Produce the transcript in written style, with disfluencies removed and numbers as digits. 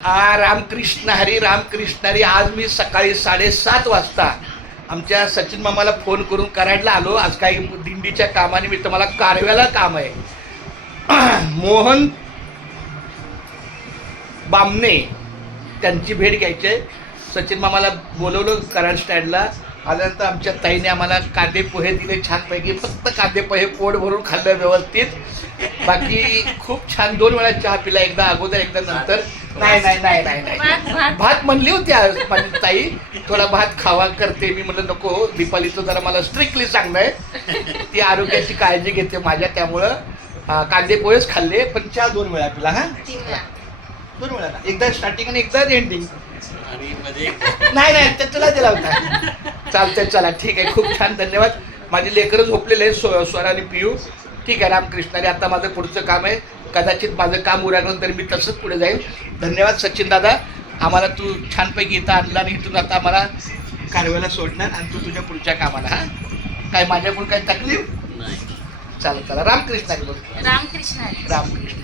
रामकृष्ण हरी रामकृष्ण हरी. आज मी सकाळी 7:30 वाजता आमच्या सचिन मामाला फोन करून कराडला आलो. आज काही दिंडीच्या कामानिमित्त मला कारव्याला काम आहे. मोहन बामणे त्यांची भेट घ्यायची आहे. सचिन मामाला बोलवलं कराड स्टँडला. आल्यानंतर आमच्या ताईने आम्हाला कांदे पोहे दिले छानपैकी. फक्त कांदे पोहे पोट भरून खाल्लं व्यवस्थित. बाकी खूप छान. 2 वेळा चहा पिला, एकदा अगोदर एकदा नंतर. नाही भात म्हणली होती आज माझी ताई, थोडा भात खावा करते. मी म्हटलं नको, दीपालीचं जरा मला स्ट्रिक्टली सांगणं आहे, ती आरोग्याची काळजी घेते माझ्या. त्यामुळं कांदे पोहेच खाल्ले, पण चहा 2 वेळा पिला. 2 वेळा, एकदा स्टार्टिंग आणि एकदा एंडिंग. नाही तुला दिला होता. चालतंय, चला ठीक आहे. खूप छान, धन्यवाद. माझे लेकरं झोपलेले आहेत, स्वरा आणि पियू. ठीक आहे, रामकृष्णाने. आता माझं पुढचं काम आहे. कदाचित माझं काम उरकलं तरी मी तसंच पुढे जाईल. धन्यवाद सचिन दादा. आम्हाला तू छानपैकी इथं आणला आणि इथून आता आम्हाला कारव्याला सोडणार आणि तू तुझ्या पुढच्या कामाला. काय माझ्याकडून काही तकलीफ नाही. चला रामकृष्ण. रामकृष्ण.